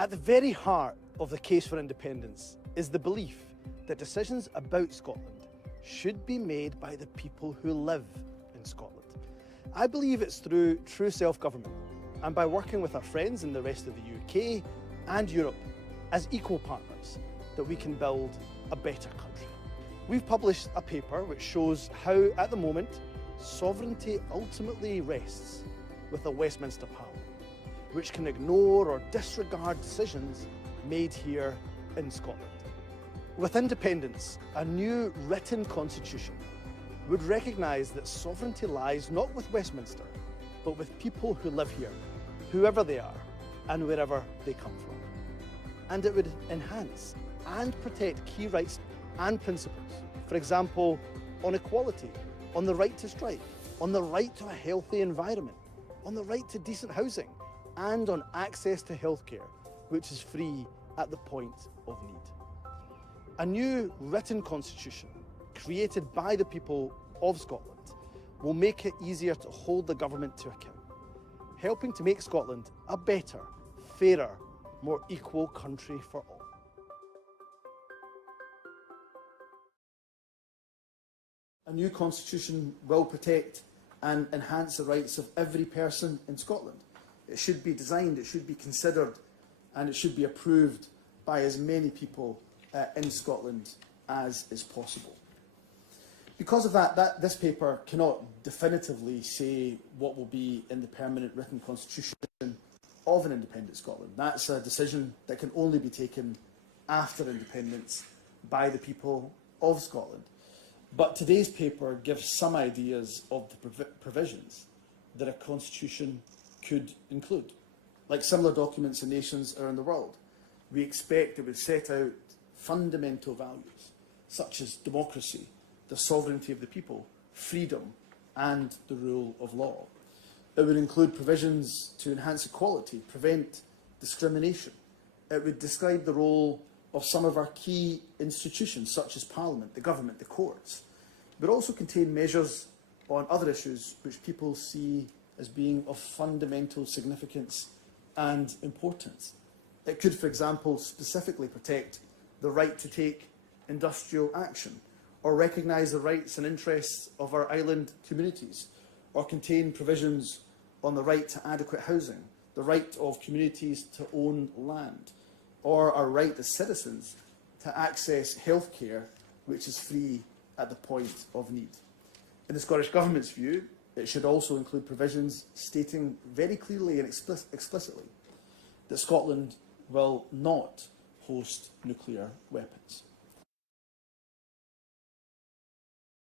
At the very heart of the case for independence is the belief that decisions about Scotland should be made by the people who live in Scotland. I believe it's through true self-government and by working with our friends in the rest of the UK and Europe as equal partners that we can build a better country. We've published a paper which shows how, at the moment, sovereignty ultimately rests with the Westminster Parliament, which can ignore or disregard decisions made here in Scotland. With independence, a new written constitution would recognise that sovereignty lies not with Westminster, but with people who live here, whoever they are and wherever they come from. And it would enhance and protect key rights and principles. For example, on equality, on the right to strike, on the right to a healthy environment, on the right to decent housing, and on access to healthcare, which is free at the point of need. A new written constitution created by the people of Scotland will make it easier to hold the government to account, helping to make Scotland a better, fairer, more equal country for all. A new constitution will protect and enhance the rights of every person in Scotland. It should be designed, it should be considered, and it should be approved by as many people in Scotland as is possible. Because of that, this paper cannot definitively say what will be in the permanent written constitution of an independent Scotland. That's a decision that can only be taken after independence by the people of Scotland. But today's paper gives some ideas of the provisions that a constitution could include. Like similar documents in nations around the world, we expect it would set out fundamental values such as democracy, the sovereignty of the people, freedom, and the rule of law. It would include provisions to enhance equality, prevent discrimination. It would describe the role of some of our key institutions, such as Parliament, the government, the courts. It would also contain measures on other issues which people see as being of fundamental significance and importance. It could, for example, specifically protect the right to take industrial action, or recognise the rights and interests of our island communities, or contain provisions on the right to adequate housing, the right of communities to own land, or our right as citizens to access healthcare, which is free at the point of need. In the Scottish Government's view, it should also include provisions stating very clearly and explicitly that Scotland will not host nuclear weapons.